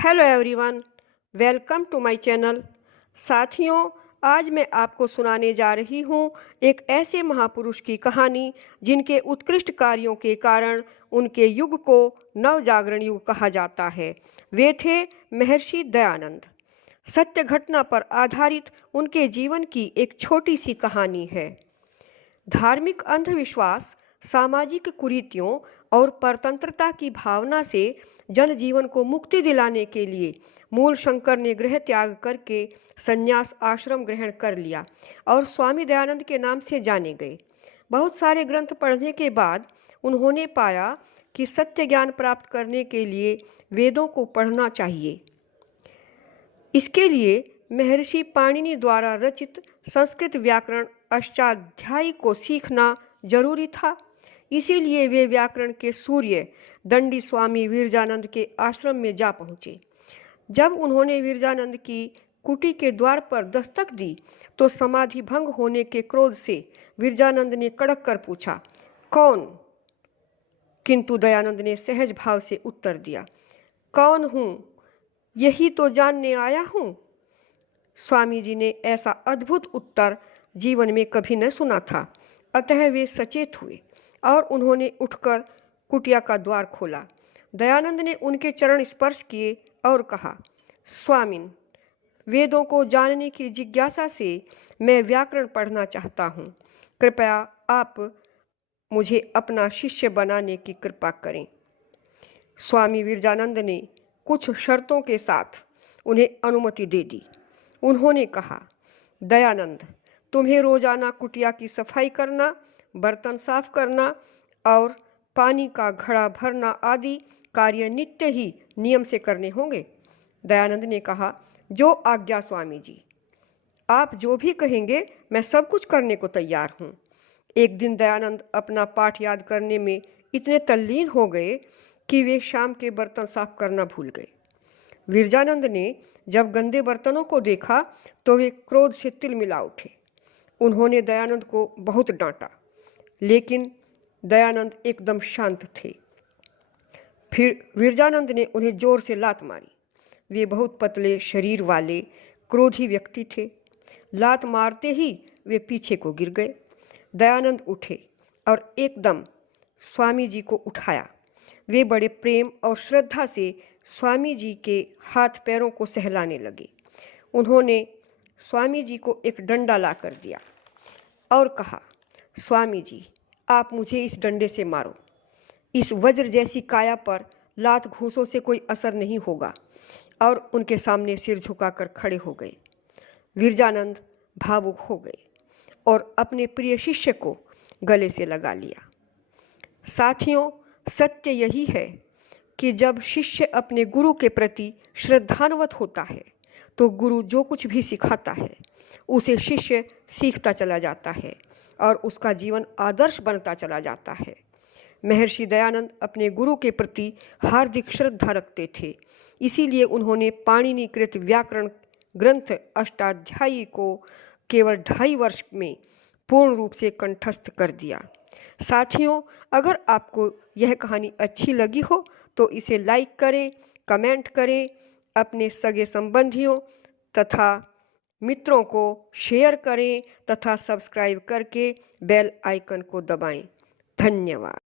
Hello everyone, welcome to my channel. साथियों, आज मैं आपको सुनाने जा रही हूँ एक ऐसे महापुरुष की कहानी जिनके उत्कृष्ट कार्यों के कारण उनके युग को नवजागरण युग कहा जाता है। वे थे महर्षि दयानंद। सत्य घटना पर आधारित उनके जीवन की एक छोटी सी कहानी है। धार्मिक अंधविश्वास, सामाजिक कुरीतियों और परतंत्रता की भावना से जनजीवन को मुक्ति दिलाने के लिए मूल शंकर ने गृह त्याग करके संन्यास आश्रम ग्रहण कर लिया और स्वामी दयानंद के नाम से जाने गए। बहुत सारे ग्रंथ पढ़ने के बाद उन्होंने पाया कि सत्य ज्ञान प्राप्त करने के लिए वेदों को पढ़ना चाहिए। इसके लिए महर्षि पाणिनि द्वारा रचित संस्कृत व्याकरण अष्टाध्यायी को सीखना जरूरी था। इसीलिए वे व्याकरण के सूर्य दंडी स्वामी विरजानंद के आश्रम में जा पहुँचे। जब उन्होंने विरजानंद की कुटी के द्वार पर दस्तक दी तो समाधि भंग होने के क्रोध से विरजानंद ने कड़क कर पूछा, कौन? किंतु दयानंद ने सहज भाव से उत्तर दिया, कौन हूँ? यही तो जानने आया हूँ। स्वामी जी ने ऐसा अद्भुत उत्तर जीवन में कभी न सुना था। अतः वे सचेत हुए और उन्होंने उठकर कुटिया का द्वार खोला। दयानंद ने उनके चरण स्पर्श किए और कहा, स्वामिन, वेदों को जानने की जिज्ञासा से मैं व्याकरण पढ़ना चाहता हूँ। कृपया आप मुझे अपना शिष्य बनाने की कृपा करें। स्वामी विरजानंद ने कुछ शर्तों के साथ उन्हें अनुमति दे दी। उन्होंने कहा, दयानंद, तुम्हें रोजाना कुटिया की सफाई करना, बर्तन साफ करना और पानी का घड़ा भरना आदि कार्य नित्य ही नियम से करने होंगे। दयानंद ने कहा, जो आज्ञा स्वामी जी। आप जो भी कहेंगे मैं सब कुछ करने को तैयार हूँ। एक दिन दयानंद अपना पाठ याद करने में इतने तल्लीन हो गए कि वे शाम के बर्तन साफ करना भूल गए। विरजानंद ने जब गंदे बर्तनों को देखा तो वे क्रोध से तिलमिला उठे। उन्होंने दयानंद को बहुत डांटा, लेकिन दयानंद एकदम शांत थे। फिर विरजानंद ने उन्हें जोर से लात मारी। वे बहुत पतले शरीर वाले क्रोधी व्यक्ति थे। लात मारते ही वे पीछे को गिर गए। दयानंद उठे और एकदम स्वामी जी को उठाया। वे बड़े प्रेम और श्रद्धा से स्वामी जी के हाथ पैरों को सहलाने लगे। उन्होंने स्वामी जी को एक डंडा ला कर दिया और कहा, स्वामी जी, आप मुझे इस डंडे से मारो। इस वज्र जैसी काया पर लात घूंसों से कोई असर नहीं होगा। और उनके सामने सिर झुकाकर खड़े हो गए। विरजानंद भावुक हो गए और अपने प्रिय शिष्य को गले से लगा लिया। साथियों, सत्य यही है कि जब शिष्य अपने गुरु के प्रति श्रद्धान्वित होता है तो गुरु जो कुछ भी सिखाता है उसे शिष्य सीखता चला जाता है और उसका जीवन आदर्श बनता चला जाता है। महर्षि दयानंद अपने गुरु के प्रति हार्दिक श्रद्धा रखते थे। इसीलिए उन्होंने पाणिनिकृत व्याकरण ग्रंथ अष्टाध्यायी को केवल 2.5 वर्ष में पूर्ण रूप से कंठस्थ कर दिया। साथियों, अगर आपको यह कहानी अच्छी लगी हो तो इसे लाइक करें, कमेंट करें, अपने सगे संबंधियों तथा मित्रों को शेयर करें तथा सब्सक्राइब करके बेल आइकन को दबाएं। धन्यवाद।